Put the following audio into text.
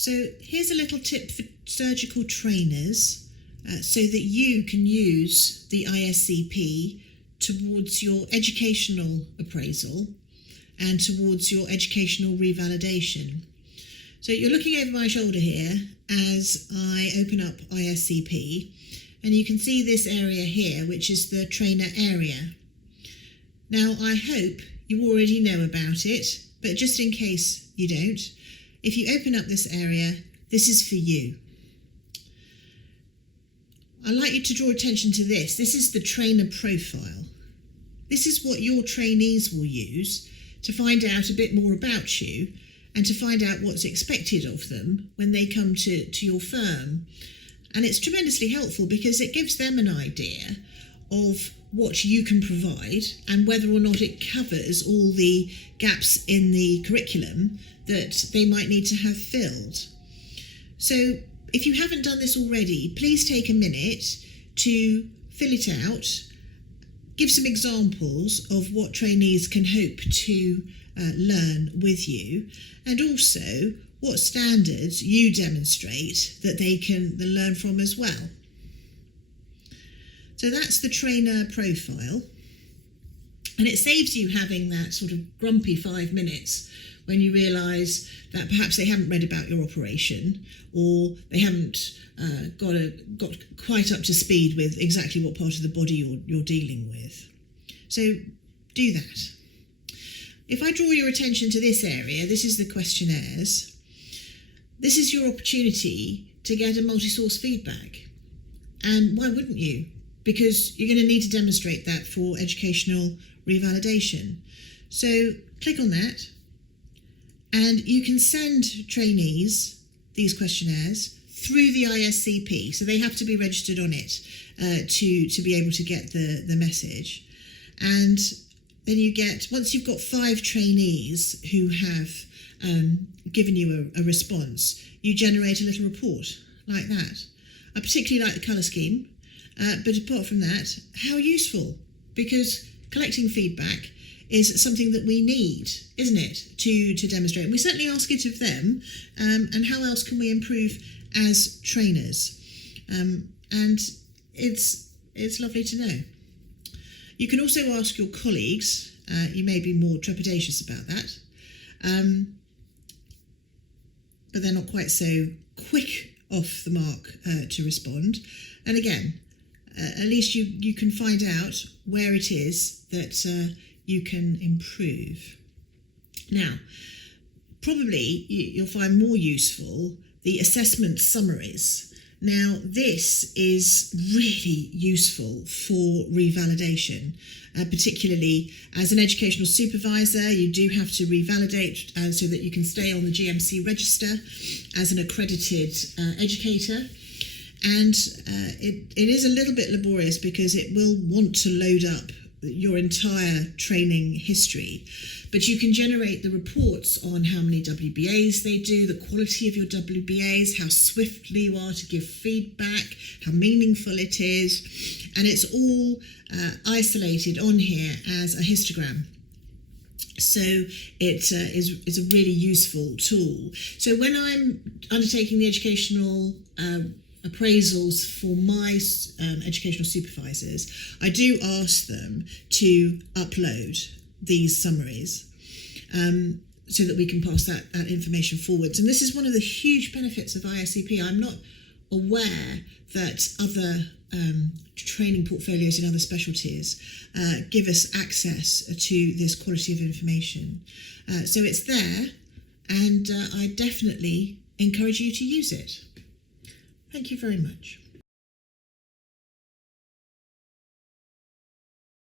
So here's a little tip for surgical trainers so that you can use the ISCP towards your educational appraisal and towards your educational revalidation. So you're looking over my shoulder here as I open up ISCP, and you can see this area here, which is the trainer area. Now, I hope you already know about it, but just in case you don't, if you open up this area, this is for you. I'd like you to draw attention to this. This is the trainer profile. This is what your trainees will use to find out a bit more about you and to find out what's expected of them when they come to your firm. And it's tremendously helpful because it gives them an idea of what you can provide and whether or not it covers all the gaps in the curriculum that they might need to have filled. So if you haven't done this already, please take a minute to fill it out, give some examples of what trainees can hope to learn with you, and also what standards you demonstrate that they can learn from as well. So that's the trainer profile, and it saves you having that sort of grumpy 5 minutes when you realise that perhaps they haven't read about your operation or they haven't got quite up to speed with exactly what part of the body you're dealing with. So do that. If I draw your attention to this area, this is the questionnaires. This is your opportunity to get a multi-source feedback. And why wouldn't you? Because you're going to need to demonstrate that for educational revalidation. So click on that, and you can send trainees these questionnaires through the ISCP. So they have to be registered on it to be able to get the message. And then you get, once you've got 5 trainees who have given you a response, you generate a little report like that. I particularly like the colour scheme, but apart from that, how useful, because collecting feedback is something that we need, isn't it, to demonstrate. And we certainly ask it of them, and how else can we improve as trainers? And it's lovely to know. You can also ask your colleagues. You may be more trepidatious about that, but they're not quite so quick off the mark to respond. And again, at least you can find out where it is that you can improve. Now, probably you'll find more useful the assessment summaries. Now, this is really useful for revalidation, particularly as an educational supervisor. You do have to revalidate so that you can stay on the GMC register as an accredited educator. And it is a little bit laborious because it will want to load up your entire training history, but you can generate the reports on how many WBAs they do, the quality of your WBAs, how swiftly you are to give feedback, how meaningful it is, and it's all isolated on here as a histogram. So it is a really useful tool. So when I'm undertaking the educational appraisals for my educational supervisors, I do ask them to upload these summaries so that we can pass that information forwards. And this is one of the huge benefits of ISCP. I'm not aware that other training portfolios in other specialties give us access to this quality of information. So it's there, and I definitely encourage you to use it. Thank you very much.